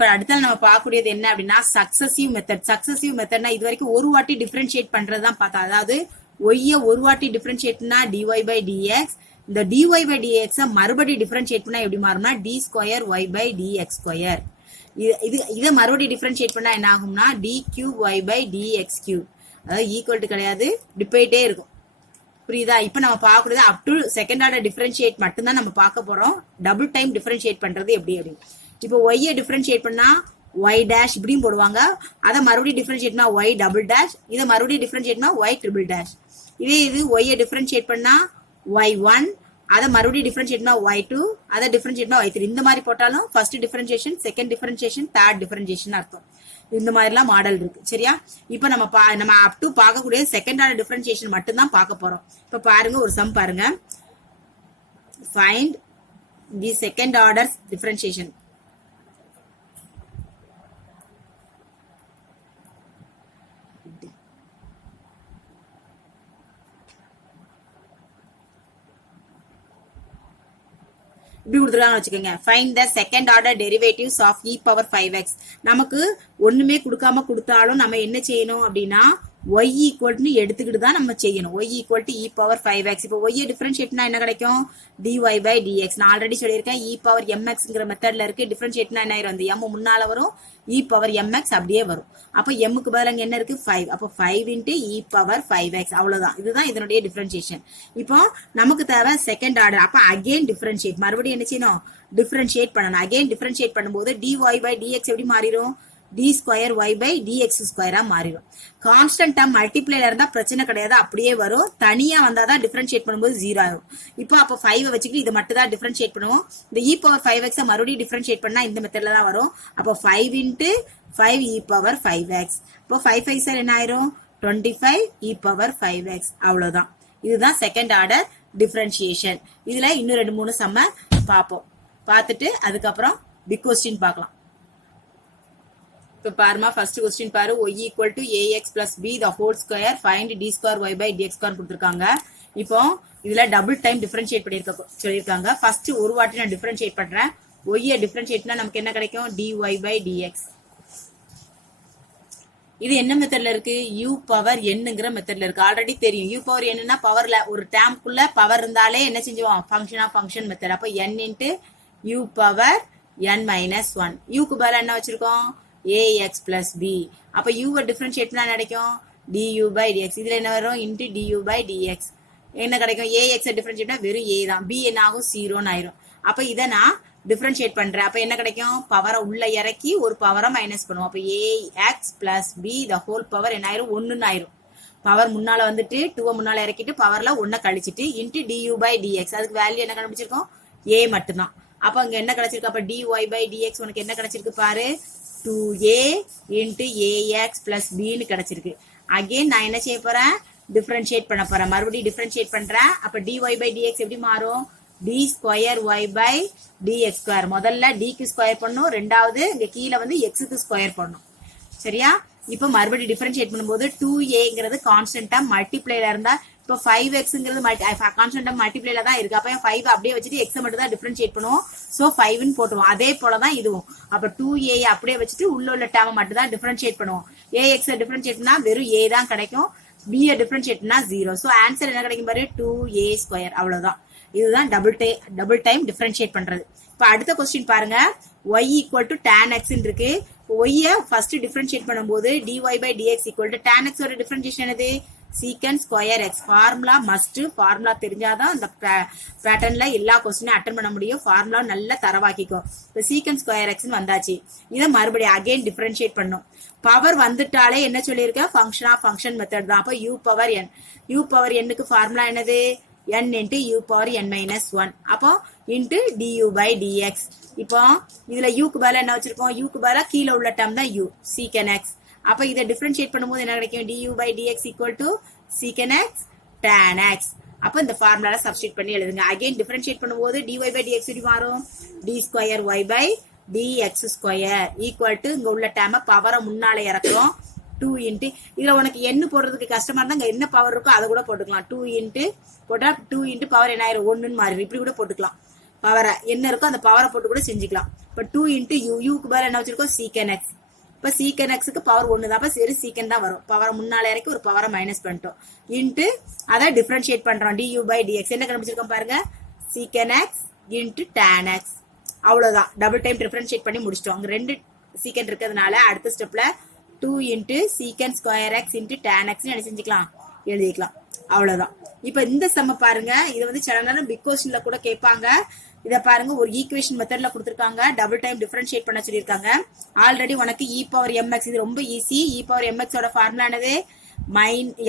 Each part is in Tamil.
இப்ப அடுத்த நம்ம பார்க்கக்கூடியது என்ன அப்படின்னா சக்சசிவ் மெத்தட். சக்சசிவ் மெத்தட்னா இது வரைக்கும் ஒரு வாட்டி டிஃபரன்ஷியேட் பண்றதுதான் பார்த்தா. அதாவது ஒய்ய ஒரு வாட்டி டிஃபரன்ஷியேட்னா dy by dx, இந்த dy by dx மறுபடியும் டிஃபரன்ஷியேட் பண்ணா எப்படி மாறும்னா d square y by dx square. இதை மறுபடியும் டிஃபரன்ஷியேட் பண்ணா என்ன ஆகும்னா d cube y by dx cube. அதாவது ஈக்குவல் டு கிடையாது, டிபைட்டே இருக்கும். புரியுதா? இப்ப நம்ம பார்க்கறது up to second order differentiate மட்டும் தான் நம்ம பார்க்க போறோம். டபுள் டைம் டிஃபரன்ஷியேட் பண்றது எப்படி அப்படின்னு. இப்போ ஒய்யை டிஃபரன்ஷியேட் பண்ணா ஒய் டேஷ் இப்படியும் போடுவாங்க. அதை மறுபடியும் டிஃபரன்ஷியேட் பண்ணா ஒய் டபுள் டேஷ், இதை மறுபடியும் டிஃபரன்ஷியேட் பண்ணா ஒய் ட்ரிபிள் டேஷ். இதே இது ஒய்யை டிஃபரன்ஷியேட் பண்ணா ஒய் ஒன், அதை மறுபடியும் டிஃபரன்ஷியேட் பண்ணா ஒய் டூ, அதை டிஃபரன்ஷியேட் பண்ணா ஒய் த்ரீ. இந்த மாதிரி போட்டாலும் first differentiation, second differentiation, third differentiation அர்த்தம். இந்த மாதிரிலாம் மாடல் இருக்கு. சரியா? இப்ப நம்ம அப் டு பார்க்கக்கூடிய செகண்ட் ஆர்டர் டிஃபரன்ஷியேஷன் மட்டும் தான் பார்க்க போறோம். இப்ப பாருங்க, ஒரு சம் பாருங்க. Find the second order differentiation. இப்படி கொடுத்துருக்காங்க வச்சுக்கோங்க. Find the second order derivatives of e power 5x. நமக்கு ஒண்ணுமே கொடுக்காம கொடுத்தாலும் நம்ம என்ன செய்யணும் அப்படின்னா y ஈக்குவல்னு எடுத்துக்கிட்டு தான் நம்ம செய்யணும். y equal to e power 5x. இப்போ y டிஃபரன்ஷியேட்னா என்ன கிடைக்கும்? dy by dx. நான் ஆல்ரெடி சொல்லியிருக்கேன் e பவர் mxங்கிற மெத்தட்ல இருக்கு. டிஃபரன்ஷியேட்னா என்ன ஆயிரும்? அந்த m முன்னால வரும், e பவர் mx அப்படியே வரும். அப்ப m க்கு பதிலா என்ன இருக்கு? 5. அப்ப 5 into e பவர் 5x. அவ்வளவுதான். இதுதான் இதனுடைய டிஃபரன்ஷியேஷன். இப்போ நமக்கு தேவை செகண்ட் ஆர்டர். அப்ப அகைன் டிஃபரன்ஷியேட், மறுபடியும் என்ன செய்யணும்? டிஃபரன்ஷியேட் பண்ணணும். அகைன் டிஃபரன்ஷியேட் பண்ணும்போது dy by dx எப்படி மாறிடும்? d square y by dx ஸ்கொயரா மாறிடும். கான்ஸ்டன்ட் டேர்ம் மல்டிப்ளைல இருந்தா பிரச்சனை கிடையாது, அப்படியே வரும். தனியா வந்தாதான் டிஃபரன்ஷியேட் பண்ணும்போது 0 ஆகும். இப்போ அப்ப 5 வச்சுக்கிட்டு இதை மட்டும் தான் டிஃபரன்ஷியேட் பண்ணுவோம். இந்த e பவர் 5x மறுபடியும் டிஃபரன்ஷியேட் பண்ணா இந்த மெத்தட்ல தான் வரும். அப்போ 5 into 5 e பவர் 5x. இப்போ 5 5 சார் என்ன ஆயிரும்? 25 e பவர் 5x. அவ்வளவுதான். இதுதான் செகண்ட் ஆர்டர் டிஃபரன்ஷியேஷன். இதுல இன்னும் 2-3 சம்ம பார்ப்போம். பார்த்துட்டு அதுக்கப்புறம் பிக் கொஸ்டின் பார்க்கலாம். இப்போ பாருமா, ஃபர்ஸ்ட் கொஸ்டின் பாரு. y equal to ax plus b the whole square find d square y by dx square கொடுத்துருக்காங்க. இப்போ இதுல டபுள் டைம் டிஃபரன்ஷியேட் சொல்லியிருக்காங்க. ஃபர்ஸ்ட் ஒரு வாட்டி நான் டிஃபரன்ஷியேட் பண்றேன். y டிஃபரன்ஷியேட்னா நமக்கு என்ன கிடைக்கும்? dy by dx. இது என்ன மெத்தட்ல இருக்கு? u பவர் nங்கிற மெத்தட்ல இருக்கு. ஆல்ரெடி தெரியும். u பவர் nன்னா பவர்ல ஒரு டேர்ம்க்குள்ள பவர் இருந்தாலே என்ன செஞ்சுவோம்? Function of function method. அப்ப n into u power n minus 1. யூக்கு பதிலா என்ன வச்சிருக்கோம்? ax plus b. அப்ப u டிஃபரன்ஷியேட் பண்ணா கிடைக்கும்? du by dx. இதுல என்ன வரும்? into du by dx. என்ன கிடைக்கும்? ax டிஃபரன்ஷியேட் பண்ணா வெறும் a தான். b என்ன ஆகும்? 0 ஆயிரும். அப்ப இத நான் டிஃபரன்ஷியேட் பண்றேன். அப்ப என்ன கிடைக்கும்? பவரை உள்ள இறக்கி ஒரு பவரை மைனஸ் பண்ணுவோம். அப்ப ax plus b the whole power என்ன ஆயிரும்? 1 ஆயிரும். பவர் முன்னால வந்துட்டு 2 முன்னால இறக்கிட்டு பவர்ல 1 கழிச்சிட்டு into du by dx. அதுக்கு வேல்யூ என்ன கண்டுபிடிச்சிருக்கோம்? a மட்டும்தான். அப்ப அங்க என்ன கிடைச்சிருக்கு? அப்ப dy by dx உனக்கு என்ன கிடைச்சிருக்கு பாரு? 2a into ax plus b ன்னு கிடைச்சிருக்கு. அகைன் நான் என்ன செய்ய போறேன்? டிஃபரன்ஷியேட் பண்ண போறேன். மறுபடியும் டிஃபரன்ஷியேட் பண்றேன். அப்ப dy by dx எப்படி மாறும்? d square y by dx square. முதல்ல d க்கு ஸ்கொயர் பண்ணும், ரெண்டாவது இங்க கீழே வந்து x க்கு ஸ்கொயர் பண்ணும். சரியா? இப்ப மறுபடியும் டிஃபரன்ஷியேட் பண்ணும்போது 2aங்கிறது கான்ஸ்டன்ட் டேர்ம் மல்டிப்ளைல இருந்தா, இப்போ 5xங்கிறது கான்ஸ்டன்ட் டேர்ம் மல்டிப்ளைல தான் இருக்கு. அப்ப 5 அப்படியே வச்சுட்டு x மட்டும் தான் டிஃபரன்ஷியேட் பண்ணுவோம். சோ 5 ன்னு போட்டுருவோம். அதே போலதான் இதுவும். அப்ப 2a அப்படியே வச்சுட்டு உள்ள டேர்ம் மட்டும் தான் டிஃபரன்ஷியேட் பண்ணுவோம். ax டிஃபரன்ஷியேட் பண்ணா வெறும் a தான் கிடைக்கும். b டிஃபரன்ஷியேட் பண்ணா 0. சோ ஆன்சர் என்ன கிடைக்கும் பாரு? 2a square. அவ்வளவுதான். இதுதான் டபுள் டைம் டிஃபரன்ஷியேட் பண்றது. இப்ப அடுத்த கொஸ்டின் பாருங்க. y equal to tan x இருக்கு. y ஃபர்ஸ்ட் டிஃபரன்ஷியேட் பண்ணும்போது dy by dx equal to tan x ஓட டிஃபரன்ஷியேஷன் என்னது? Secant square X. Formula must. Formula தெரிஞ்சாதான் இந்த பேட்டர்ன்ல எல்லா கொஸ்டினும் அட்டன் பண்ண முடியும். ஃபார்முலா நல்லா தரவாக்கிக்கும். இப்போ சீக்கன்ட் ஸ்கொயர் எக்ஸ் வந்தாச்சு. இதை மறுபடியும் அகைன் டிஃபரன்ஷியேட் பண்ணும். பவர் வந்துட்டாலே என்ன சொல்லியிருக்கேன்? ஃபங்க்ஷன் ஆஃப் ஃபங்க்ஷன் மெத்தட் தான். அப்போ u power n. u power n-க்கு ஃபார்முலா என்னது? n into u power n minus 1. அப்போ into du by dx. இப்போ இதுல u க்கு பதிலா என்ன வச்சிருக்கோம்? u க்கு பதிலா கீழே உள்ள டேர்ம் தான் u, secant x. அப்ப இதை டிஃபரன்ஷியேட் பண்ணும்போது என்ன கிடைக்கும்? du by dx equal to secant x tan x. அப்ப இந்த ஃபார்முலால சப்ஸ்டிட் பண்ணி எழுதுங்க. அகைன் டிஃபரன்ஷியேட் பண்ணும்போது dy by dx எப்படி மாறும்? d square y by dx square equal to இங்க உள்ள டேர்ம பவரை முன்னால இறக்குறோம். 2 இன்ட்டு இதுல உனக்கு என்ன போடுறதுக்கு கஷ்டமா இருந்தா என்ன பவர் இருக்கோ அதை கூட போட்டுக்கலாம். 2 இன்ட்டு போட்டா 2 இன்ட்டு பவர் என்ன ஆயிரும்? 1ன்னு மாறிடும். இப்படி கூட போட்டுக்கலாம். பவரை என்ன இருக்கோ அந்த பவரை போட்டு கூட செஞ்சுக்கலாம். இப்ப 2 இன்ட்டு யூ, யூக்கு பதில் என்ன வச்சிருக்கோம் சீக்கன் எக்ஸ். இப்ப சீக்கன் எக்ஸுக்கு பவர் 1 தான், அப்ப சரி சீக்கன் தான் வரும். பவரை முன்னால இறக்கி ஒரு பவரை மைனஸ் பண்ணிட்டோம். இன்ட்டு அதை டிஃபரன்ஷியேட் பண்றோம் du by dx. என்ன கண்டுபிடிச்சிருக்கோம் பாருங்க, சீக்கன் எக்ஸ் இன்ட்டு tan எக்ஸ். அவ்வளவுதான், டபுள் டைம் டிஃபரன்ஷியேட் பண்ணி முடிச்சிட்டோம். அங்க 2 சீக்கன் இருக்கிறதுனால அடுத்த ஸ்டெப்ல 2 இன்ட்டு சீக்கன் square X into tan X என்ன செஞ்சுக்கலாம், எழுதிக்கலாம். அவ்வளவுதான். இப்ப இந்த சம்ம பாருங்க, இது வந்து சில நேரம் பிக் கொஸ்டின்ல கூட கேட்பாங்க. இத பாருங்க, ஒரு ஈக்குவேஷன் மெத்தட்ல கொடுத்திருக்காங்க, டபுள் டைம் டிஃபரன்ஷியேட் பண்ண சொல்லியிருக்காங்க. ஆல்ரெடி உனக்கு இ பவர் mx, இது ரொம்ப ஈஸி. இ பவர் mx ஓட ஃபார்முலா என்னது,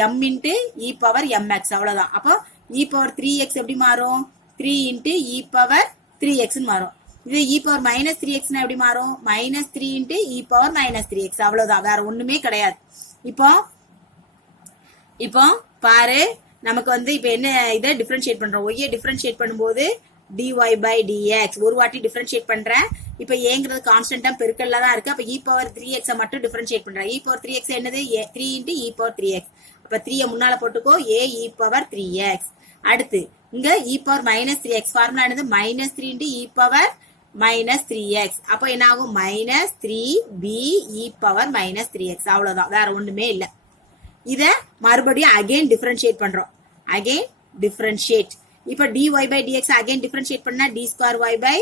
m into e power mx. அவ்வளவுதான். அப்போ இ பவர் 3x எப்படி மாறும், 3 இன்ட்டு இ பவர் 3x மாறும். இது இ பவர் மைனஸ் 3x எப்படி மாறும், -3 இன்ட்டு இ பவர் -3x. அவ்வளவுதான், வேற ஒண்ணுமே கிடையாது. இப்போ பாரு, நமக்கு வந்து இப்ப என்ன, இதை டிஃபரன்ஷியேட் பண்றோம். ஒய்யை டிஃபரன்ஷியேட் பண்ணும்போது dy by dx ஒரு வாட்டி டிஃபரன்ஷியேட் பண்றேன். இப்ப ஏங்கிறது கான்ஸ்டன்டா பெருக்கல்ல தான் இருக்கு. அப்ப இ பவர் 3x மட்டும் டிஃபரன்ஷியேட் பண்றேன். இ பவர் 3x என்னது, 3 இன்ட்டு இ பவர் 3x. அப்ப 3 முன்னால போட்டுக்கோ, a இ பவர் 3x. அடுத்து இங்க இ பவர் -3x ஃபார்முலா என்னது, -3 இன்ட்டு இ பவர் -3x. அப்ப என்ன ஆகும், -3b இ பவர் -3x. அவ்வளவுதான், வேற ஒண்ணுமே இல்ல. இத மறுபடியும் அகைன் டிஃபரன்ஷியேட் பண்றோம். Again differentiate. இப்ப dy by dx again differentiate பண்ணா d square y by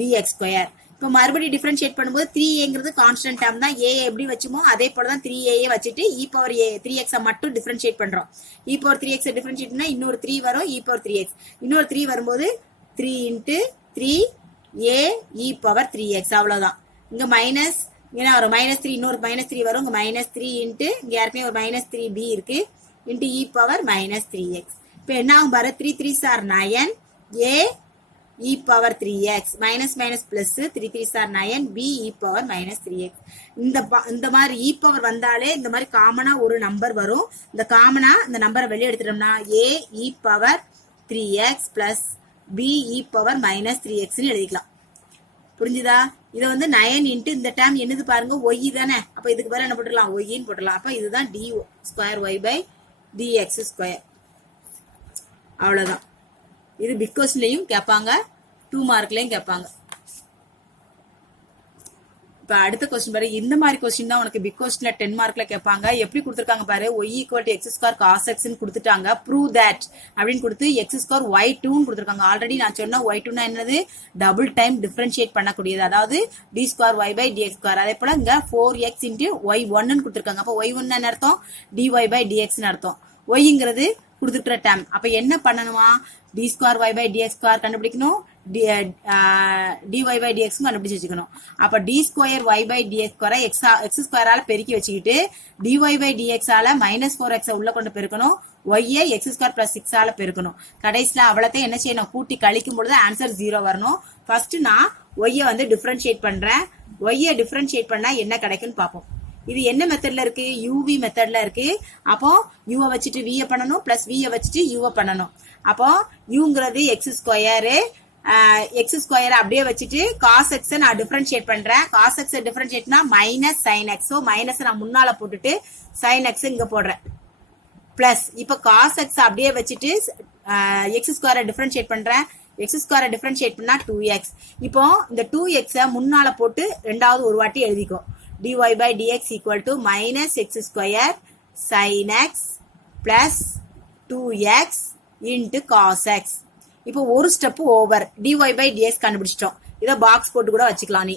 dx square. இப்ப மறுபடியும் டிஃபரன்ஷியேட் பண்ணும்போது 3aங்கிறது கான்ஸ்டன்ட் டேர்ம் தான். a எப்படி வச்சுமோ அதே போல தான் 3a வச்சுட்டு e பவர் 3x மட்டும் டிஃபரன்ஷியேட் பண்றோம். e பவர் 3x டிஃபரன்ஷியேட் பண்ணா இன்னொரு 3 வரும், e பவர் 3x. இன்னொரு 3 வரும்போது 3 into 3a e power 3x. அவ்வளவுதான். இங்க மைனஸ் இங்க வரும் -3, இன்னொரு -3 வரும். இங்க -3 இன்ட்டு இங்க ஏற்கனவே ஒரு -3b இருக்கு, இன்ட்டு இ பவர் -3x. இப்ப என்ன ஆகும் பாரு, 3 3s are 9, a e power 3x minus minus plus 3 3s are 9, b e power -3x. இந்த மாதிரி இ பவர் வந்தாலே இந்த மாதிரி காமனா ஒரு நம்பர் வரும். இந்த காமனா இந்த நம்பரை வெளியே எடுத்துட்டோம்னா a e power 3x plus b e power -3x எழுதிக்கலாம். புரிஞ்சுதா? இதை வந்து 9 இன்ட்டு இந்த டேம் என்னது பாருங்க, ஒய் தானே. அப்ப இதுக்கு பதிலா என்ன போட்டுடலாம், ஒய்ன்னு போட்டுடலாம். அப்ப இதுதான் d square y by dx square. அவ்வளவுதான். இது பிக் கொஸ்டின்லயும் கேட்பாங்க, 2 மார்க்லயும் கேட்பாங்க. இப்ப அடுத்த கொஸ்டின் பாரு, இந்த மாதிரி கொஸ்டின் தான் உனக்கு பிக் கொஸ்டின்ல 10 மார்க்ல கேட்பாங்க. எப்படி கொடுத்திருக்காங்க பாரு, y equal to x square cos எக்ஸ்ன்னு கொடுத்துட்டாங்க. ப்ரூவ் தட் அப்படின்னு கொடுத்து எக்ஸ் ஸ்கொயர் ஒய் டூன்னு கொடுத்துருக்காங்க. ஆல்ரெடி நான் சொன்ன ஒய் டூனா என்னது, டபுள் டைம் டிஃபரன்ஷியேட் பண்ணக்கூடியது, அதாவது d square y by dx square. அதே போல இங்க 4x இன்ட்டு ஒய் ஒன்னு கொடுத்துருக்காங்க. அப்ப ஒய் ஒன்னு என்ன அர்த்தம், dy பை டிஎக்ஸ் அர்த்தம். ஒய்ங்கிறது கொடுத்துக்கிற டேம். அப்ப என்ன பண்ணணுமா, d square y by dx square கண்டுபிடிக்கணும், dy by dx கண்டுபிடிச்சு வச்சுக்கணும். அப்ப d square y by dx ஸ்கொயரை எக்ஸ் ஸ்கொயரால பெருக்கி வச்சுக்கிட்டு dy by dx ஆல -4x உள்ள கொண்டு பெருக்கணும், ஒய்யை எக்ஸ் ஸ்கொயர் பிளஸ் 6 ஆல பெருக்கணும். கடைசியில அவ்வளத்தையும் என்ன செய்யணும், கூட்டி கழிக்கும் பொழுது ஆன்சர் 0 வரணும். ஃபர்ஸ்ட் நான் ஒய்யை வந்து டிஃபரன்ஷியேட் பண்றேன். ஒய்யை டிஃபரன்ஷியேட் பண்ணா என்ன கிடைக்குன்னு பார்ப்போம். இது என்ன மெத்தட்ல இருக்கு, யூவி மெத்தட்ல இருக்கு. அப்போ யூவை வச்சுட்டு வியை பண்ணணும், பிளஸ் வியை வச்சுட்டு யூவை பண்ணணும். அப்போ யூங்கிறது எக்ஸ் ஸ்கொயரு, எக்ஸ் ஸ்கொயர் அப்படியே வச்சுட்டு காஸ் எக்ஸ் நான் டிஃபரன்ஷியேட் பண்றேன். காஸ் எக்ஸ் டிஃபரன்ஷியேட்னா minus sine x. So minus நான் முன்னால போட்டுட்டு சைன் எக்ஸ் இங்க போடுறேன். பிளஸ் இப்ப காஸ் எக்ஸ் அப்படியே வச்சுட்டு எக்ஸ் ஸ்கொயரை டிஃபரன்ஷியேட் பண்றேன். எக்ஸ் ஸ்கொயரை டிஃபரன்ஷியேட் பண்ணா 2x. இப்போ இந்த 2x முன்னால போட்டு ரெண்டாவது ஒரு வாட்டி எழுதிக்கோ. dy by dx equal to minus x square sin x plus 2x into cos x. இப்போ ஒரு step over, dy by dx கண்டுபிடிச்சிட்டோம். இதை பாக்ஸ் போட்டு கூட வச்சுக்கலாம் நீ.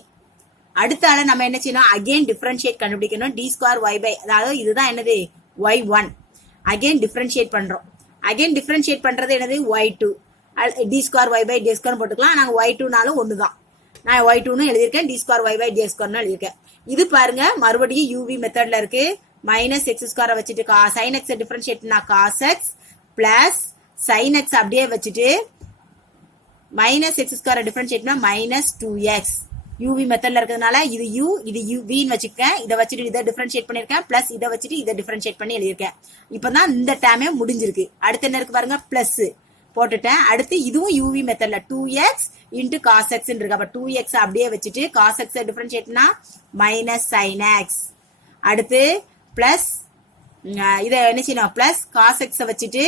அடுத்தால நம்ம என்ன செய்யணும், அகைன் டிஃபரன்ஷியேட் கண்டுபிடிக்கணும். டி ஸ்கொயர் ஒய் பை, அதாவது இதுதான் என்னது y1. அகைன் டிஃபரன்ஷியேட் பண்றோம். அகைன் டிஃபரன்ஷியேட் பண்றது என்னது y2. D square y by dx square போட்டுக்கலாம். நாங்க y2நாலும் ஒண்ணுதான். நான் y2ன்னு எழுதியிருக்கேன், d square y by d x ஸ்கொயர்னு எழுதியிருக்கேன். இது பாருங்க மறுபடியும் யூவி மெத்தட்ல இருக்கு. மைனஸ் எக்ஸ் ஸ்கொயரை வச்சுட்டு சைன் எக்ஸ் டிஃபரன்ஷியேட் பண்ணா cos x plus sine x அப்படியே வச்சுட்டு மைனஸ் எக்ஸ் ஸ்கொயரை டிஃபரன்ஷியேட் பண்ணா மைனஸ் 2x. யூவி மெத்தட்ல இருக்கிறதுனால இது யூ இது யூவின்னு வச்சுக்கேன். இதை வச்சுட்டு இதை டிஃபரன்ஷியேட் பண்ணிருக்கேன், பிளஸ் இதை வச்சுட்டு இதை டிஃபரன்ஷியேட் பண்ணி எழுதியிருக்கேன். இப்பதான் இந்த டேமே முடிஞ்சிருக்கு. அடுத்து என்ன இருக்கு பாருங்க, பிளஸ் போட்டுட்டேன். அடுத்து இதுவும் யூவி மெத்தட்ல 2x இன்டு காஸ் எக்ஸ் இருக்கு. அப்ப 2x அப்படியே வச்சுட்டு காஸ் எக்ஸ் டிஃபரன்ஷியேட்னா மைனஸ் சைன் எக்ஸ். அடுத்து பிளஸ் இதை என்ன செய்யணும், பிளஸ் காஸ் எக்ஸ் வச்சுட்டு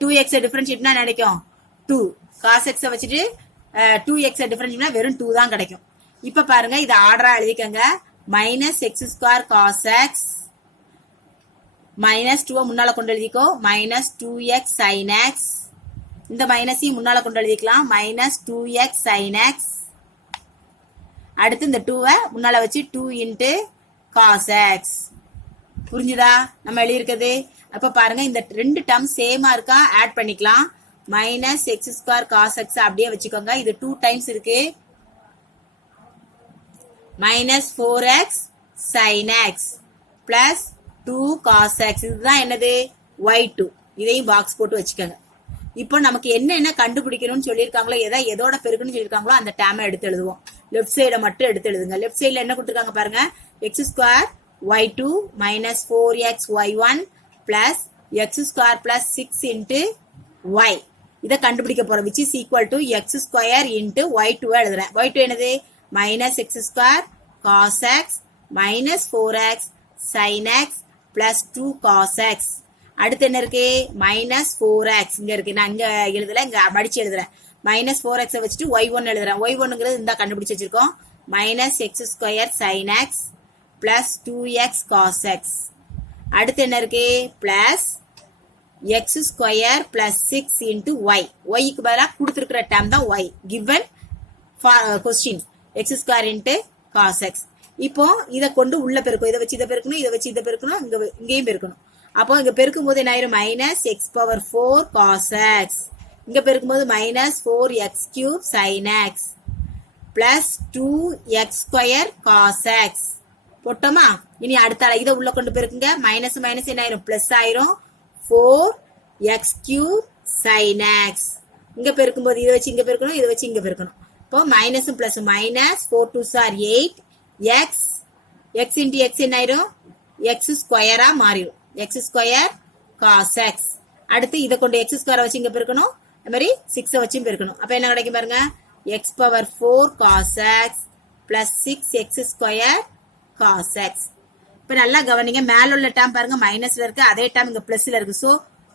2x டிஃபரன்ஷியேட்னா கிடைக்கும் 2 cos x வச்சுட்டு 2x டிஃபரன்ஸ் பண்ணா வெறும் 2 தான் கிடைக்கும். இப்ப பாருங்க இத ஆர்டரா எழுதிக்கங்க. Minus x square cos x minus 2 முன்னால கொண்டு எழுதிக்கோ. மைனஸ் 2x sin x இந்த மைனஸையும் முன்னால கொண்டு எழுதிக்கலாம். மைனஸ் 2x sin x அடுத்து இந்த 2 முன்னால வச்சு 2 இன்ட்டு cos x. புரிஞ்சுதா நம்ம எழுதியிருக்கிறது? அப்ப பாருங்க இந்த ரெண்டு டேர்ம் சேமா இருக்கா, ஆட் பண்ணிக்கலாம். Minus x square cos x அப்படியே வச்சுக்கோங்க. இது 2 டைம்ஸ் இருக்கு. Minus 4x sin x plus 2 cos x இதுதான் என்னது y2. இதையும் பாக்ஸ் போட்டு வச்சுக்கோங்க. இப்போ நமக்கு என்ன கண்டுபிடிக்கணும்னு சொல்லியிருக்காங்களோ, எதோட பெருக்குன்னு சொல்லியிருக்காங்களோ அந்த டேமை எடுத்து எழுதுவோம். லெஃப்ட் சைடை மட்டும் எடுத்து எழுதுங்க. லெஃப்ட் சைடில் என்ன கொடுத்துருக்காங்க பாருங்க. X square y2 minus 4x y1 plus x square plus 6 into y. இதை கண்டுபிடிக்க போறோம். Which is equal to x square into y2 எழுதுறேன். y2 என்னது minus x square cos x minus 4x sin x plus 2 cos x. அடுத்து என்ன இருக்கு மைனஸ் 4x இங்க இருக்கு. நான் இங்க எழுதல, இங்க மடிச்சு எழுதுறேன். மைனஸ் 4x வச்சுட்டு y1 எழுதுறேன். y1ங்கிறது இந்த கண்டுபிடிச்சு வச்சிருக்கோம். Minus x square sin x plus 2x cos x. அடுத்து என்ன இருக்கு plus x square plus 6 into y. ஒய்க்கு பதிலாக கொடுத்துருக்கிற டேம் தான் ஒய். Given question x square into cos x. இப்போ இதை கொண்டு உள்ள பெருக்கும். இதை வச்சு இதை பெருக்கணும், இதை வச்சு இதை பெருக்கணும், இங்கேயும் பெருக்கணும். அப்போ இங்க பெருக்கும் போது என்ன ஆயிரும் minus x power 4 cos x. இங்க பெருக்கும் போது minus 4x cube sin x plus 2x square cos x போட்டோமா. இனி அடுத்த இதை உள்ள கொண்டு பெருக்குங்க. மைனஸ் மைனஸ் என்ன ஆயிரும் பிளஸ் ஆயிரும். 4x cube sin x. இங்க பெருக்கும் போது இதை வச்சு இங்க பெருக்கணும், இதை வச்சு இங்க பெருக்கணும். இப்போ மைனஸும் பிளஸ் மைனஸ் 4 2 சார் 8 x இன்டு x என்ன ஆயிரும் x ஸ்கொயரா மாறிடும். x square cos x. அடுத்து இதை கொண்டு x ஸ்கொயரை வச்சு இங்க பெருக்கணும். அது மாதிரி 6 வச்சும் பெருக்கணும். அப்ப என்ன கிடைக்கும் பாருங்க. x power 4 cos x plus 6x square cos x. இப்ப நல்லா கவனிங்க. மேல உள்ள டேம் பாருங்க மைனஸ்ல இருக்கு, அதே டேம் இங்க பிளஸ்ல இருக்கு. சோ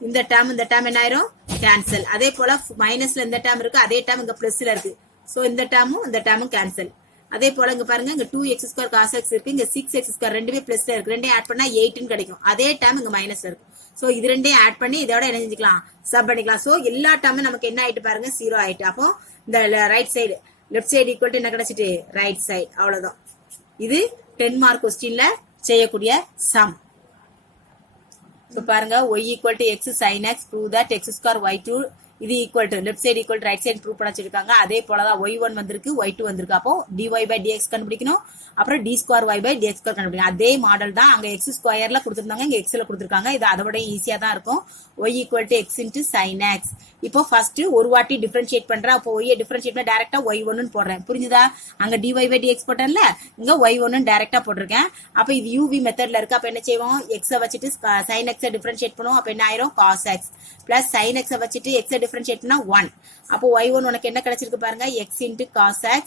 இந்த டேம் என்ன ஆயிரும் கேன்சல். அதே போல மைனஸ்ல இந்த டேம் இருக்கு, அதே டேம் இங்க பிளஸ்ல இருக்கு. சோ இந்த டேமும் கேன்சல். அதே போல இங்க பாருங்க இங்க 2x ஸ்கொயர் காஸ் x இருக்கு, இங்க 6x ஸ்கொயர் ரெண்டுமே பிளஸ்ல இருக்கு. ரெண்டையும் ஆட் பண்ணா 8 கிடைக்கும். அதே டேம் இங்க மைனஸ்ல இருக்கு. சோ இது ரெண்டையும் ஆட் பண்ணி இதோட என்ன செஞ்சுக்கலாம் சப் பண்ணிக்கலாம். சோ எல்லா டேமும் நமக்கு என்ன ஆயிட்டு பாருங்க 0 ஆயிட்டு. அப்போ இந்த right side left side equal to என்ன கிடைச்சிட்டு ரைட் சைடு. அவ்வளவுதான். இது 10 மார்க் கொஸ்டின்ல செய்யக்கூடிய சம். சோ பாருங்க y equal to x sin x prove that x square y2 இது equal to left side equal right side prove பண்ண வச்சிருக்காங்க. அதே போலதான் y1 வந்திருக்கு, y2 வந்திருக்கு. அப்போ dy by dx கண்டுபிடிக்கணும். அப்புறம் d square y by dx square கண்டுபிடிக்கணும். அதே மாடல் தான் அங்க x ஸ்கொயர்ல கொடுத்திருந்தாங்க, இங்க x ல கொடுத்திருக்காங்க. இது அதோட ஈஸியா தான் இருக்கும். y equal to x into sin x. இப்போ ஃபர்ஸ்ட் ஒரு வாட்டி டிஃபரன்ஷியேட் பண்றேன். அப்போ y டிஃபரன்ஷியேட் பண்ண டைரக்டா y1 ன்னு போடுறேன். புரிஞ்சுதா? அங்க dy by dx போட்டேன்ல, இங்க y1 ன்னு டைரக்டா போட்டிருக்கேன். அப்ப இது uv மெத்தட்ல இருக்கு. அப்ப என்ன செய்வோம் x வச்சிட்டு sin x டிஃபரன்ஷியேட் பண்ணுவோம். அப்ப என்ன ஆயிரும் cos x plus sin x வச்சிட்டு x டிஃபரன்ஷியேட் பண்ணா 1. அப்போ y1 உனக்கு என்ன கிடைச்சிருக்கு பாருங்க x into cos x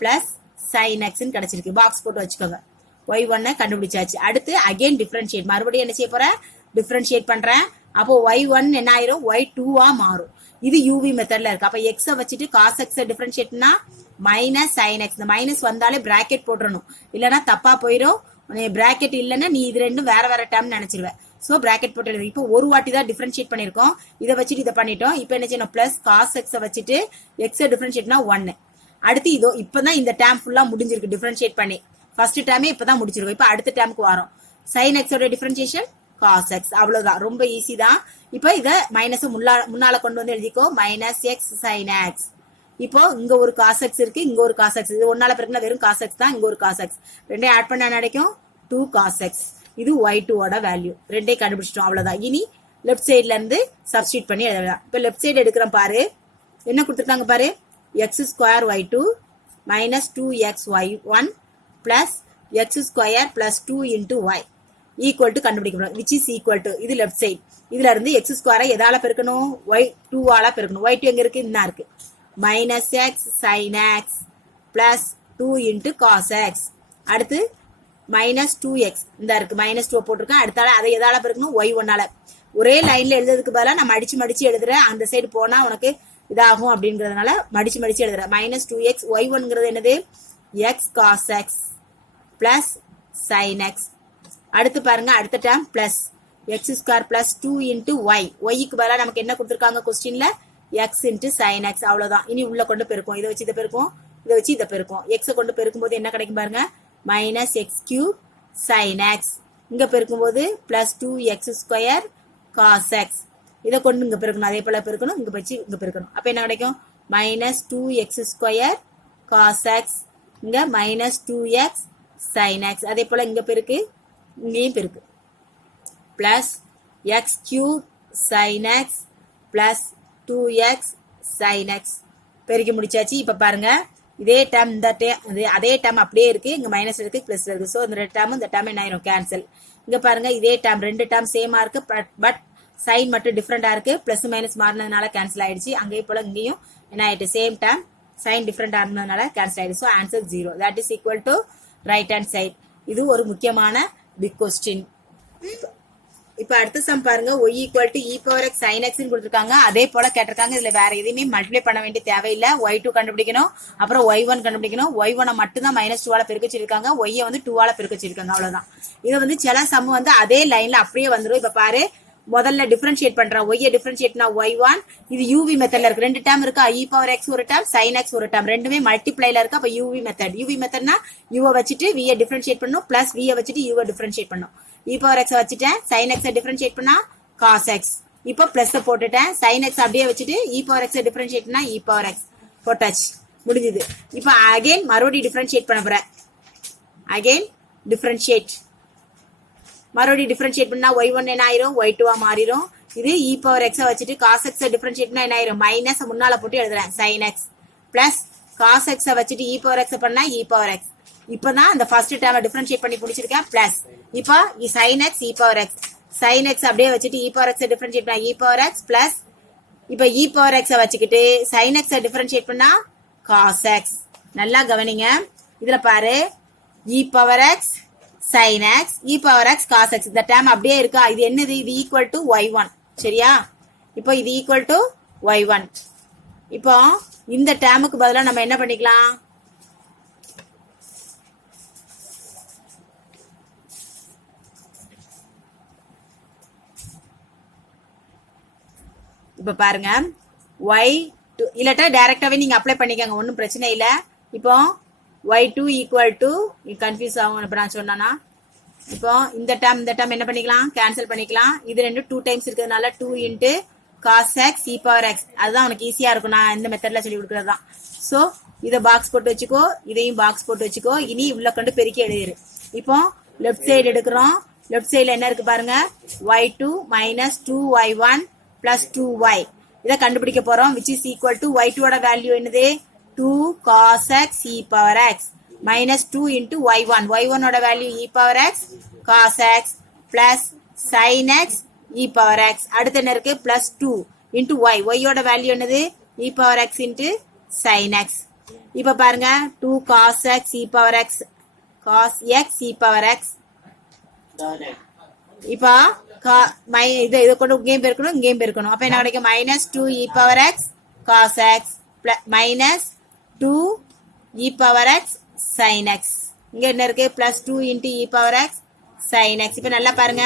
plus sin x ன்னு கிடைச்சிருக்கு. பாக்ஸ் போட்டு வச்சுக்கோங்க. y1 கண்டுபிடிச்சாச்சு. அடுத்து அகைன் டிஃபரன்ஷியேட், மறுபடியும் என்ன செய்ய போறேன் டிஃபரன்ஷியேட் பண்றேன். அப்போ y1 என்ன ஆயிரும் y2 மாறும். இது uv மெத்தட்ல இருக்கு. அப்ப x வச்சிட்டு cos x டிஃபரன்ஷியேட்னா மைனஸ் sin x. இந்த மைனஸ் வந்தாலே பிராக்கெட் போட்டுறணும், இல்லனா தப்பா போயிரும். பிராக்கெட் இல்லன்னா நீ இது ரெண்டும் வேற வேற டேர்ம் நினைச்சிருவேன். சோ பிராக்கெட் போட்டு எழுது. இப்போ ஒரு வாட்டி தான் டிஃபரன்ஷியேட் பண்ணிருக்கோம். இதை வச்சுட்டு இதை பண்ணிட்டோம். இப்போ என்ன செய்யணும் பிளஸ் cos x வச்சுட்டு x டிஃபரன்ஷியேட்னா 1. அடுத்து இதோ இப்பதான் இந்த டேர்ம் ஃபுல்லா முடிஞ்சிருக்கு டிஃபரன்ஷியேட் பண்ணி. ஃபர்ஸ்ட் டேர்மே இப்பதான் முடிச்சிருக்கோம். இப்போ அடுத்த டேர்முக்கு வரோம். sin x ஓட டிஃபரன்ஷியேஷன் cos x. அவ்வளவுதான், ரொம்ப ஈஸி தான். இப்போ இத மைனஸ் முன்னால கொண்டு வந்து எழுதிக்கோ. Minus x sin x. இப்போ இங்க ஒரு cos x இருக்கு, இங்க ஒரு cos x. இது ஒன்னால பிறகுனா வெறும் cos x தான், இங்க ஒரு cos x. ரெண்டையும் ஆட் பண்ணா கிடைக்கும் 2 cos x. இது y2 ஓட வேல்யூ. ரெண்டையும் கண்டுபிடிச்சிட்டோம். அவ்வளவுதான். இனி லெஃப்ட் சைட்ல இருந்து சப்ஸ்டிட் பண்ணி எழுதலாம். இப்ப லெஃப்ட் சைடு எடுக்கிறோம் பாரு. என்ன கொடுத்துருக்காங்க பாரு. x square y2 minus 2x y1 plus x square plus 2 into y equal to கண்டுபிடிக்கணும். விச் இஸ் ஈக்குவல் டு இது லெஃப்ட் சைடு. இதுல இருந்து x ஸ்கொயரை எதால பெருக்கணும் y2 ஆல பெருக்கணும். y2 எங்க இருக்கு இன்ன இருக்கு. Minus x sin x plus 2 into cos x. அடுத்து மைனஸ் 2x இந்த இருக்கு, மைனஸ் 2 போட்டிருக்கேன். அடுத்தால அதை எதால பெருக்கணும் y1 ஆல. ஒரே லைன்ல எழுதுறதுக்கு பதிலா நான் மடிச்சு எழுதுறேன். அந்த சைடு போனா உனக்கு இதாகும் அப்படிங்கிறதுனால மடிச்சு எழுதுறேன். மைனஸ் 2x y1ங்கிறது என்னது x cos x plus sin x. அடுத்து பாருங்க அடுத்த term plus x square plus 2 into y. ஒய்க்கு பதிலாக நமக்கு என்ன கொடுத்துருக்காங்க கொஸ்டின்ல x இன்ட்டு sin x. அவ்வளவுதான். இனி உள்ள கொண்டு பெருக்கும். இதை வச்சு இதை பெருக்கும், இதை வச்சு இதை பெருக்கும். எக்ஸை கொண்டு பெருக்கும் போது என்ன கிடைக்கும் பாருங்க minus X cube sin x. இங்க பெருக்கும் போது plus 2x square cos x. இதை கொண்டு இங்க பெருக்கணும், அதே போல பெருக்கணும், இங்க வச்சு இங்க பெருக்கணும். அப்ப என்ன கிடைக்கும் minus 2x square cos x. இங்க மைனஸ் 2x sin x. அதே போல இங்க பெருக்கு, இங்கேயும் பெருக்கு. Plus X cube sin x plus 2x sin x. பெருக்கி முடிச்சாச்சு. இப்ப பாருங்க இதே டேர்ம் இந்த அதே டேர்ம் அப்படியே இருக்கு, இங்க மைனஸ் இருக்கு பிளஸ் இருக்கு. ஸோ இந்த டேர்ம் இந்த டேர்ம் என்ன ஆயிரும் கேன்சல். இங்க பாருங்க இதே டேர்ம் ரெண்டு டேர்ம் சேமா இருக்கு, பட் சைன் மட்டும் டிஃபரெண்டா இருக்கு. பிளஸ் மைனஸ் மாறினதுனால கேன்சல் ஆயிடுச்சு. அங்கேயே போல இங்கேயும் என்ன ஆயிட்டு சேம் டேர்ம் சைன் டிஃபரெண்டா இருந்ததுனால கேன்சல் ஆயிடுச்சு. So answer 0. That is equal to right hand side. இது ஒரு முக்கியமான பிக் கொஸ்டின். இப்ப அடுத்த சம் பாருங்க y equal to e power x sin x கொடுத்துருக்காங்க. அதே போல கேட்டிருக்காங்க. இதுல வேற எதுவுமே மல்டிப்ளை பண்ண வேண்டிய தேவையில்லை. y2 கண்டுபிடிக்கணும், அப்புறம் y1 கண்டுபிடிக்கணும். y1 மட்டும் தான் மைனஸ் 2ஆல பெருக்க வச்சிருக்காங்க, y வந்து 2ஆல பெருக்க வச்சிருக்காங்க. அவ்வளவுதான். இது வந்து சில சம் வந்து அதே லைன்ல அப்படியே வந்துடும். இப்ப பாரு முதல்ல டிஃபரன்ஷியேட் பண்றோம். y டிஃபரன்ஷியேட்னா y1. இது uv மெத்தட்ல இருக்கு. ரெண்டு டேர்ம் இருக்கு, e பவர் x ஒரு டேர்ம், sin x ஒரு டேர்ம். ரெண்டுமே மல்டிப்ளைல இருக்கு. அப்ப uv மெத்தட். uv மெத்தட்னா u வச்சிட்டு v டிஃபரன்ஷியேட் பண்ணனும், பிளஸ் v வச்சிட்டு u டிஃபரன்ஷியேட் பண்ணனும். e பவர் x வச்சிட்டேன், sin x டிஃபரன்ஷியேட் பண்ணா cos x. இப்போ பிளஸ் போட்டுட்டேன், sin x அப்படியே வச்சிட்டு e பவர் x டிஃபரன்ஷியேட் பண்ணா e பவர் x போட்டாச்சு, முடிஞ்சது. இப்போ அகைன் மறுபடியும் டிஃபரன்ஷியேட் பண்ண போறேன். அகைன் டிஃபரன்ஷியேட், மறுபடியும் டிஃபரன்ஷியேட் பண்ணா y1 என்ன ஆயிரும் y2 மாறிடும். இது e பவர் x வச்சிட்டு cos x டிஃபரன்ஷியேட் பண்ணா என்ன ஆயிரும் மைனஸ் முன்னால போட்டு எழுதுறேன் sin x plus cos x வச்சிட்டு e பவர் x பண்ணா e பவர் x. இப்பதான் அந்த ஃபர்ஸ்ட் டேர்மை டிஃபரன்ஷியேட் பண்ணி முடிச்சிருக்கேன். பிளஸ் இப்போ sin x e power x, sin x அப்படியே வச்சிட்டு e பவர் x டிஃபரன்ஷியேட் பண்ணா e பவர் x பிளஸ் இப்போ e பவர் x வச்சுக்கிட்டு sin x டிஃபரன்ஷியேட் பண்ணா cos x. நல்லா கவனிங்க. இதுல பாரு e power x sin x e power x cos x. இந்த டேர்ம் அப்படியே இருக்கா? இது என்னது? இது ஈக்குவல் டு y1. சரியா? இப்போ இது ஈக்குவல் டு y1. இப்போ இந்த டேர்முக்கு பதிலா நம்ம என்ன பண்ணிக்கலாம்? இப்ப பாருங்க y2 இல்லட்டா டைரக்டாவே நீங்க அப்ளை பண்ணிக்கங்க, ஒன்னும் பிரச்சனை இல்ல. இப்போ y2 ஈக்குவல் டு கன்ஃபியூஸ் ஆகும் இப்ப நான் சொன்னா. இப்போ இந்த டேர்ம் என்ன பண்ணிக்கலாம்? கேன்சல் பண்ணிக்கலாம். இது ரெண்டு 2 டைம்ஸ் இருக்கிறதுனால 2 into cos x e power x. அதுதான் உனக்கு ஈஸியா இருக்கும். நான் இந்த மெத்தட்ல சொல்லி கொடுக்கறது தான். சோ இத பாக்ஸ் போட்டு வச்சுக்கோ, இதையும் பாக்ஸ் போட்டு வச்சுக்கோ. இனி உள்ள கொண்டு பெருக்கி எழுதிரு. இப்போ லெஃப்ட் சைடு எடுக்கிறோம். லெஃப்ட் சைடுல என்ன இருக்கு பாருங்க y2 minus 2y1 plus 2y. இதை கண்டுபிடிக்க போறோம். which is equal to y2 ஓட வேல்யூ என்னது? 2 cos x e power x minus 2 into y1. y1 ஓட value e power x cos x plus sin x e power x. அடுத்து என்ன இருக்கு? Plus 2 into y. y ஓட வேல்யூ என்னது? e power x into sin x. இப்ப பாருங்க 2 cos x e power x cos x e power x. இப்ப இதை கொண்டு இங்கேயும் பெருக்கணும், இங்கேயும் பெருக்கணும். அப்ப என்ன கிடைக்கும்? Minus 2 e power x cos x minus 2 e power x sin x. இங்க என்ன இருக்கு? Plus 2 into e power x sin x. இப்ப நல்லா பாருங்க,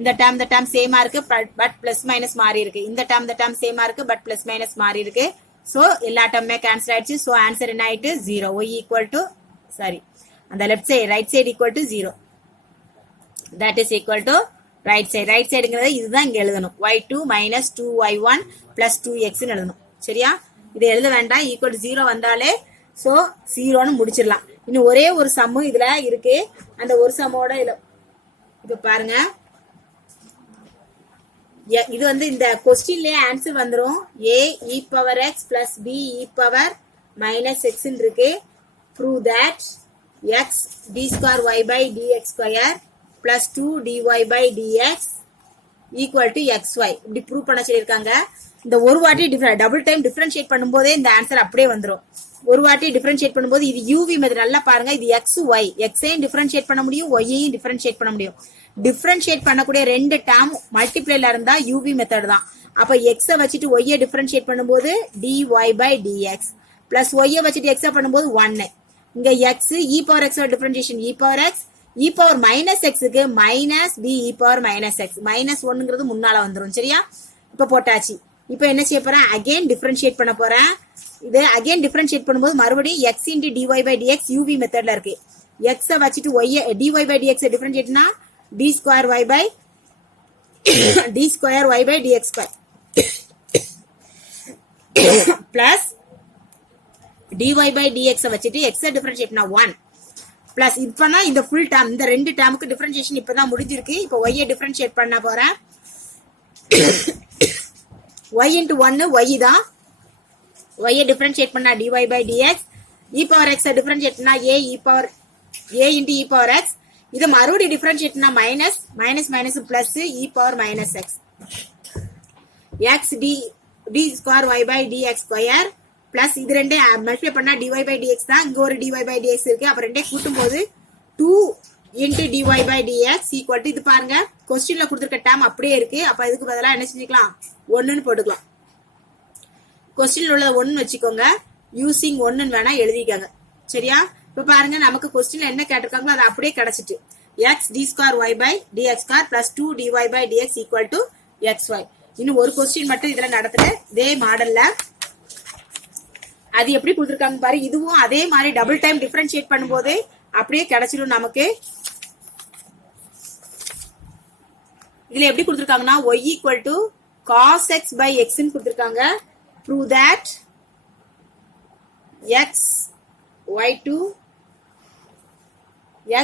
இந்த டேர்ம் சேமா இருக்கு, பட் பிளஸ் மைனஸ் மாறி இருக்கு. இந்த டேர்ம் சேமா இருக்கு, பட் பிளஸ் மைனஸ் மாறி இருக்கு. சோ எல்லா டேர்மே கேன்சல் ஆயிடுச்சு. சோ ஆன்சர் என்ன ஆயிட்டு? 0. y ஈக்குவல் டு அந்த left side right side equal to 0. That is equal to right side. Right சைடுங்கிறது இதுதான் இங்க எழுதணும். y2 minus 2y1 plus 2x எழுதணும். சரியா? இதை எழுத வேண்டாம். ஈக்குவல் டு 0 வந்தாலே சோ 0ன்னு முடிச்சிடலாம். இன்னும் ஒரே ஒரு சம்மு இதுல இருக்கு. அந்த ஒரு சம்மோட இப்ப பாருங்க, இது வந்து இந்த கொஸ்டின்லயே ஆன்சர் வந்துரும். a e power x plus b e power minus x இருக்கு. prove that x d square y by dx square plus 2 dy by dx equal to xy. இப்படி ப்ரூவ் பண்ண சொல்லியிருக்காங்க. இந்த ஒரு வாட்டி டபுள் டைம் டிஃபரன்ஷியேட் பண்ணும்போதே இந்த ஆன்சர் அப்படியே வந்துடும். ஒரு வாட்டி டிஃபரன்ஷியேட் பண்ணும்போது இது uv மெத்தட். நல்லா பாருங்க, இது xy. xஐயும் டிஃபரன்ஷியேட் பண்ண முடியும், yஐயும் டிஃபரன்ஷியேட் பண்ண முடியும். டிஃபரன்ஷியேட் பண்ணக்கூடிய ரெண்டு டேர்ம் மல்டிப்ளைல இருந்தா uv மெத்தட் தான். அப்ப x வச்சுட்டு y டிஃபரன்ஷியேட் பண்ணும்போது dy by dx plus y வச்சுட்டு x பண்ணும்போது 1. இங்க x e power x differentiation e power x e power minus எக்ஸுக்கு minus b e power minus x minus ஒன்னுங்கிறது முன்னால வந்துடும். சரியா? இப்ப போட்டாச்சு. இப்ப என்ன செய்ய போறேன்? அகைன் டிஃபரன்ஷியேட் பண்ண போறேன். இது அகைன் டிஃபரன்ஷியேட் பண்ணும்போது மறுபடியும் x into dy by dx uv மெத்தட்ல இருக்கு. x வச்சுட்டு y dy by dx டிஃபரன்ஷியேட்னா d square y by d square y by dx square plus dy by dx வச்சுட்டு x டிஃபரன்ஷியேட்னா 1 பிளஸ் இப்பனா இந்த ஃபுல் டேர்ம் இந்த ரெண்டு டேர்முக்கு டிஃபரன்ஷியேஷன் இப்பதான் முடிஞ்சிருக்கு. இப்போ y டிஃபரன்ஷியேட் பண்ண போறேன். y into 1 y தான். y டிஃபரன்ஷியேட் பண்ணா dy by dx e power x differentiate பண்ணா a into e power x இது மறுபடியும் டிஃபரன்ஷியேட் பண்ணா minus minus minus plus e power minus x x d square y by dx square plus இது ரெண்டே மல்டிப்ளை பண்ணா dy by dx தான். இங்க ஒரு dy by dx இருக்கு. அப்ப ரெண்டே கூட்டும் போது 2 into dy by dx equal to இது பாருங்க क्वेश्चनல கொடுத்திருக்க டேர்ம் அப்படியே இருக்கு. அப்ப இதுக்கு பதிலா என்ன செஞ்சுக்கலாம்? 1 ன்னு போட்டுக்கலாம். क्वेश्चनல உள்ள 1 வச்சுக்கோங்க. யூசிங் 1 ன்னு வேணா எழுதிக்கங்க. சரியா? இப்ப பாருங்க நமக்கு क्वेश्चनல என்ன கேட்டிருக்காங்களோ அது அப்படியே கிடைச்சிட்டு x d square y by dx square plus 2 dy by dx equal to xy. இன்னும் ஒரு क्वेश्चन மட்டும் இதுல நடத்துறேன். இதே மாடல்ல அது எப்படி கொடுத்திருக்காங்க பாரு. இதுவும் அதே மாதிரி டபுள் டைம் டிஃபரன்ஷியேட் பண்ணும்போது அப்படியே கிடைச்சிடும் நமக்கு. இதுல எப்படி கொடுத்திருக்காங்கன்னா y equal to cos x by x ன்னு கொடுத்திருக்காங்க. prove that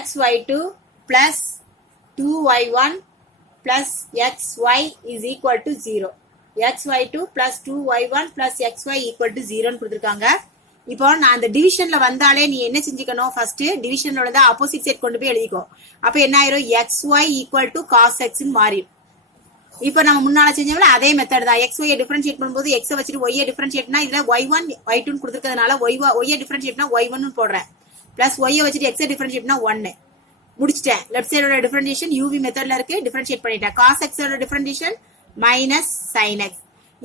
xy2 plus 2y1 plus xy is equal to 0. xy2 plus 2y1 plus xy equal to 0 ன்னு கொடுத்திருக்காங்க. இப்போ நான் அந்த டிவிஷன்ல வந்தாலே நீ என்ன செஞ்சுக்கணும்? ஃபர்ஸ்ட் டிவிஷன்ல உள்ளத ஆப்போசிட் சைடு கொண்டு போய் எழுதிக்கோ. அப்ப என்ன ஆயிரும்? xy equal to cos x ன்னு மாறிடும். இப்போ நம்ம முன்னால செஞ்சவங்கள அதே மெத்தட் தான். xy டிஃபரன்ஷியேட் பண்ணும்போது x வச்சிட்டு y டிஃபரன்ஷியேட்னா இதுல y1 y2 ன்னு கொடுத்திருக்கிறதுனால y டிஃபரன்ஷியேட்னா y1 ன்னு போடுறேன். பிளஸ் y வச்சிட்டு x டிஃபரன்ஷியேட்னா 1 முடிச்சிட்டேன். லெஃப்ட் சைடோட டிஃபரன்ஷியேஷன் uv மெத்தட்ல இருக்கு. டிஃபரன்ஷியேட் பண்ணிட்டேன். cos x ஓட டிஃபரன்ஷியேஷன் மைனஸ் sin x.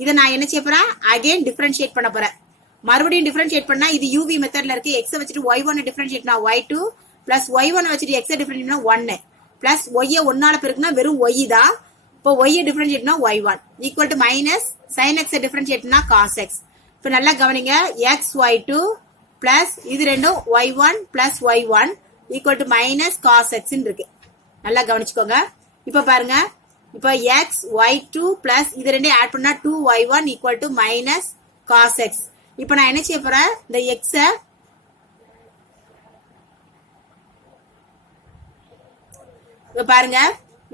இத நான் என்ன செய்ய போறேன்? அகைன் டிஃபரன்ஷியேட் பண்ண போறேன். மறுபடியும் டிஃபரன்ஷியேட் பண்ணா இது uv மெத்தட்ல இருக்கு. x வச்சிட்டு y1 டிஃபரன்ஷியேட்னா y2 பிளஸ் y1 வச்சிட்டு x டிஃபரன்ஷியேட்னா 1 பிளஸ் y 1 ஆல பெருக்குனா வெறும் y தான். இப்போ y டிஃபரன்ஷியேட்னா y1 equal to minus sin x டிஃபரன்ஷியேட்னா cos x. இப்போ நல்லா கவனிங்க. xy2 பிளஸ் இது ரெண்டும் y1 plus y1 equal to minus cos x ன்னு இருக்கு. நல்லா கவனிச்சுக்கோங்க. இப்போ பாருங்க. இப்போ xy2 பிளஸ் இது ரெண்டே ஆட் பண்ணா 2y1 equal to minus cos x. இப்போ நான் என்ன செய்ய போறேன்? இந்த x பாருங்க.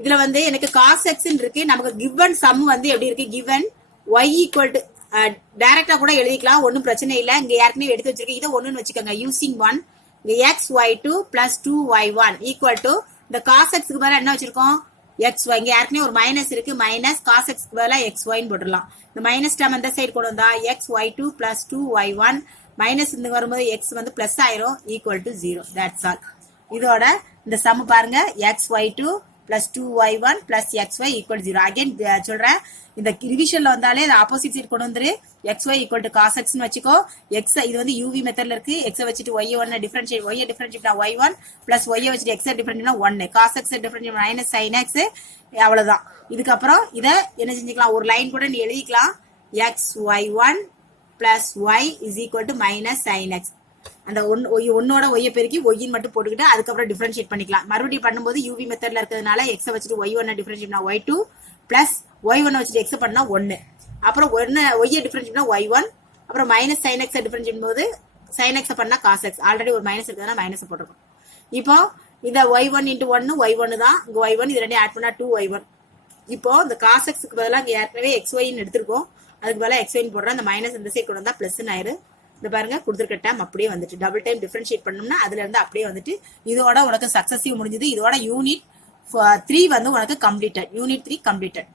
இதுல வந்து எனக்கு cos x இருக்கு. நமக்கு given sum வந்து எப்படி இருக்கு? given y equal to டைரக்டா கூட எழுதிக்கலாம். ஒன்னும் பிரச்சனை இல்ல. இங்க ஏற்கனவே எடுத்து வச்சிருக்கேன். இதை 1 ன்னு வச்சுக்கோங்க. using 1 இங்க xy2 plus 2y1 equal to இந்த cos x க்கு பதிலா என்ன வச்சிருக்கோம்? xy. இங்க ஏற்கனவே ஒரு மைனஸ் இருக்கு. மைனஸ் cos x க்கு பதிலா xy ன்னு போட்டுடலாம். இந்த மைனஸ் டேர்ம் அந்த சைடு கொண்டு வந்தா xy2 plus 2y1 மைனஸ் இந்த வரும்போது x வந்து பிளஸ் ஆயிரும் equal to 0. that's all. இதோட இந்த சம் பாருங்க. xy2 plus 2y1 plus xy equal to 0. Again சொல்றேன். இந்த டிவிஷன்ல வந்தாலே அது ஆப்போசிட் சைடு கொண்டு வந்துரு. xy equal to cos x ன்னு வச்சுக்கோ. x இது வந்து uv மெத்தட்ல இருக்கு. x வச்சிட்டு y1 differentiate y டிஃபரன்ஷியேட்னா y1 plus y வச்சிட்டு x டிஃபரன்ஷியேட்னா 1 cos x differentiate minus sin x. அவ்வளவுதான். இதுக்கு அப்புறம் இத என்ன செஞ்சுக்கலாம்? ஒரு லைன் கூட நீ எழுதிக்கலாம். xy1 plus y is equal to minus sin x. அந்த ஒன்னோட ஒய்ய பெருக்கி ஒய்யின் மட்டும் போட்டுக்கிட்டு அதுக்கப்புறம் டிஃபரன்ஷியேட் பண்ணிக்கலாம். மறுபடியும் பண்ணும்போது யூவி மெத்தட்ல இருக்கிறதுனால எக்ஸ வச்சுட்டு y1 டிஃபரன்ஷியேட்னா y2 பிளஸ் y1 வச்சுட்டு எக்ஸ் பண்ணா 1 அப்புறம் ஒய்ய டிஃபரன்ஷியேட்னா y1 அப்புறம் மைனஸ் sin x டிஃபரன்ஷியேட் போது sin x பண்ணா cos x. ஆல்ரெடி ஒரு மைனஸ் இருக்கிறதுனால மைனஸ் போட்டுருக்கோம். இப்போ இந்த y1 into 1 y1 தான். இங்க y1 இது ரெண்டையும் ஆட் பண்ணா 2y1. இப்போ இந்த cos x க்கு பதிலா இங்க ஏற்கனவே xy ன்னு எடுத்துருக்கோம். அதுக்கு பதிலா xy ன்னு போடுறோம். அந்த மைனஸ் இந்த சைடு கொண்டு வந்தா பிளஸ் ஆயிரு. இந்த பாருங்க கொடுத்திருக்க டேம் அப்படியே வந்துட்டு டபுள் டைம் டிஃபரன்ஷியேட் பண்ணோம்னா அதுல இருந்து அப்படியே வந்துட்டு இதோட உனக்கு சக்சஸிவ் முடிஞ்சது. இதோட யூனிட் 3 வந்து உனக்கு கம்ப்ளீட்டட். Unit 3 completed.